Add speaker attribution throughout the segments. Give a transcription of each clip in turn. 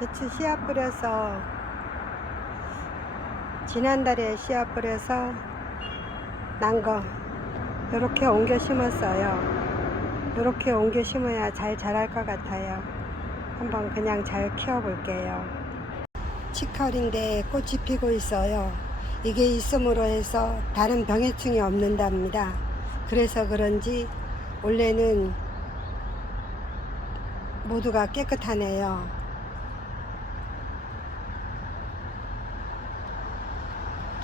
Speaker 1: 배추 씨앗 뿌려서 지난달에 씨앗 뿌려서 난 거 이렇게 옮겨 심었어요. 이렇게 옮겨 심어야 잘 자랄 것 같아요. 한번 그냥 잘 키워 볼게요. 치컬인데 꽃이 피고 있어요. 이게 있음으로 해서 다른 병해충이 없는답니다. 그래서 그런지 원래는 모두가 깨끗하네요.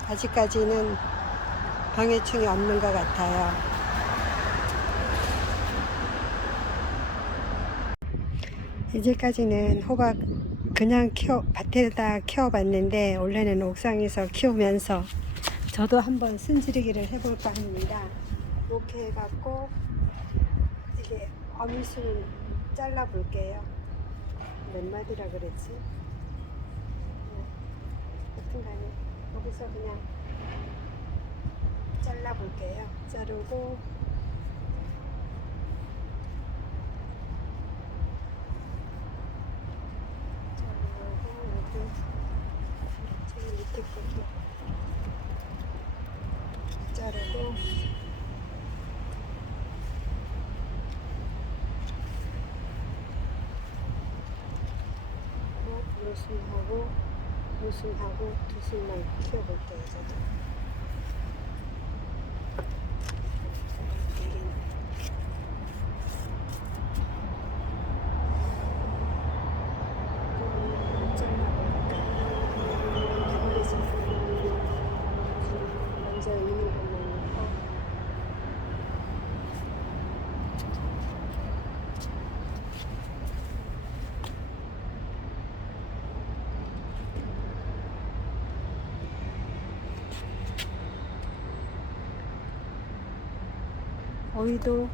Speaker 1: 아직까지는 병해충이 없는 것 같아요. 이제까지는 호박 그냥 키워 밭에다 키워봤는데 원래는 옥상에서 키우면서 저도 한번 순지르기를 해볼까 합니다. 이렇게 해갖고 이게 어미순 잘라 볼게요. 몇 마디라 그랬지? 네. 여튼간에 여기서 그냥 잘라 볼게요. 자르고. 자르고 여기 밑에 것도 자르고. 무순하고 무순하고 두 순만 키워볼게요. 저도. 먼저 있는 것만 넣고 오이도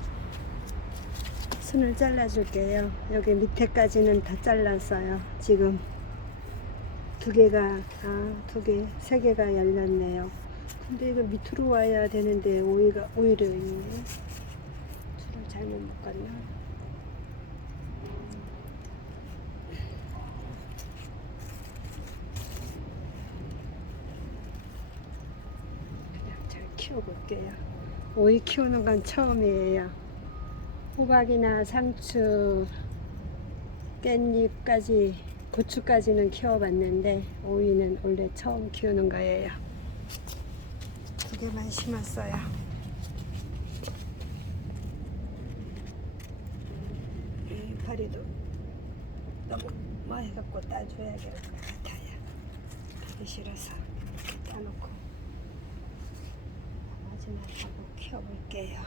Speaker 1: 순을 잘라줄게요. 여기 밑에까지는 다 잘랐어요. 지금 두 개가 아, 두 개, 세 개가 열렸네요. 근데 이거 밑으로 와야 되는데 오이가 오히려 있네. 줄을 잘못 묶었나? 그냥 잘 키워볼게요. 오이 키우는 건 처음이에요. 호박이나 상추, 깻잎까지, 고추까지는 키워봤는데 오이는 원래 처음 키우는 거예요. 두 개만 심었어요. 이 파리도 너무 많이 갖고 따줘야 될 것 같아요. 하기 싫어서 이렇게 따놓고 마지막 키워볼게요.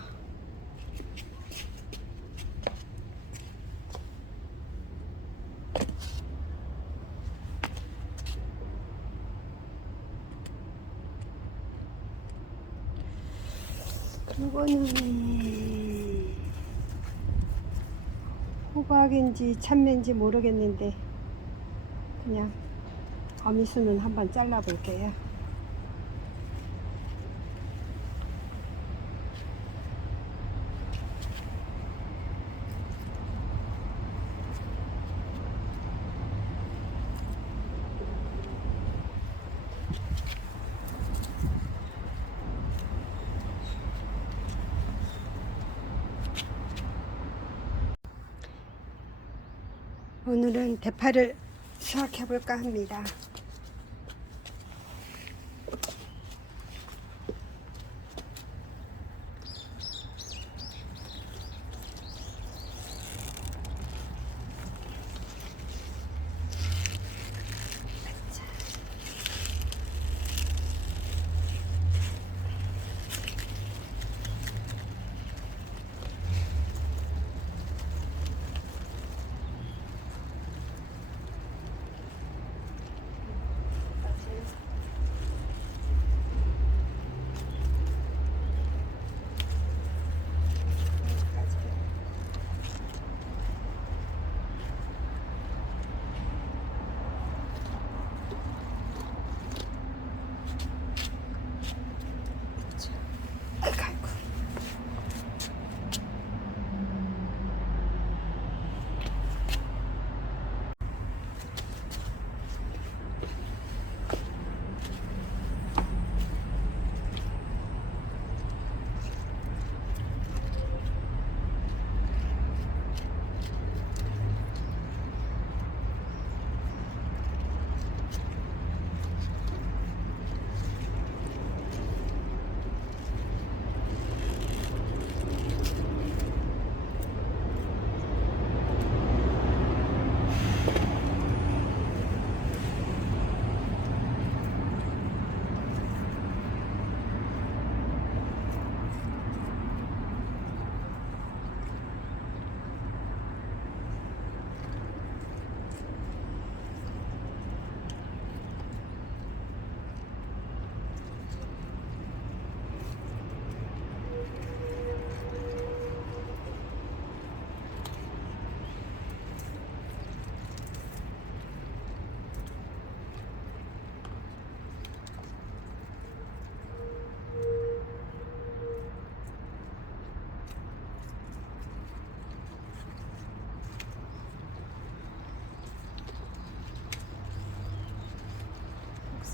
Speaker 1: 이거는 호박인지 참외인지 모르겠는데 그냥 어미수는 한번 잘라볼게요. 오늘은 대파를 수확해 볼까 합니다.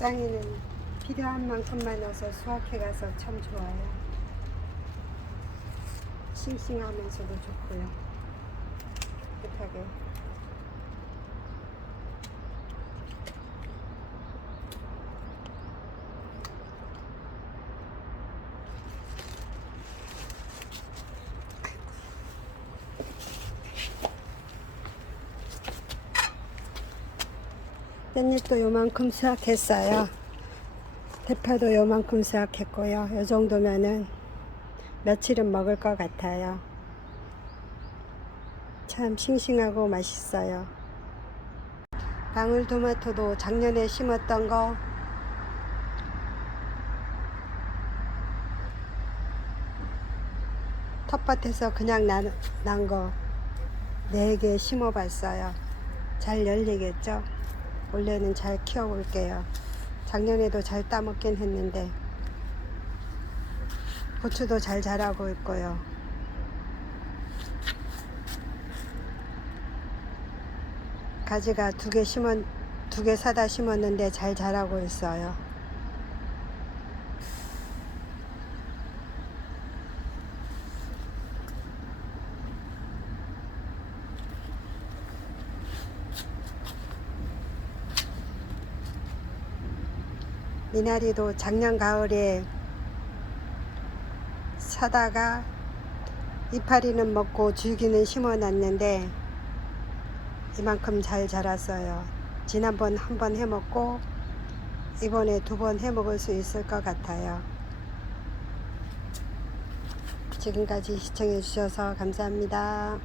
Speaker 1: 쌍이는 필요한 만큼만 넣어서 수확해 가서 참 좋아요. 싱싱하면서도 좋고요. 깨끗하게. 깻잎도 요만큼 수확했어요. 대파도 요만큼 수확했고요. 요 정도면은 며칠은 먹을 것 같아요. 참 싱싱하고 맛있어요. 방울토마토도 작년에 심었던 거 텃밭에서 그냥 난거네개 심어봤어요. 잘 열리겠죠? 올해는 잘 키워볼게요. 작년에도 잘 따먹긴 했는데 고추도 잘 자라고 있고요. 가지가 두 개 심은 두 개 사다 심었는데 잘 자라고 있어요. 미나리도 작년 가을에 사다가 이파리는 먹고 줄기는 심어 놨는데 이만큼 잘 자랐어요. 지난번 한 번 해 먹고 이번에 두 번 해 먹을 수 있을 것 같아요. 지금까지 시청해 주셔서 감사합니다.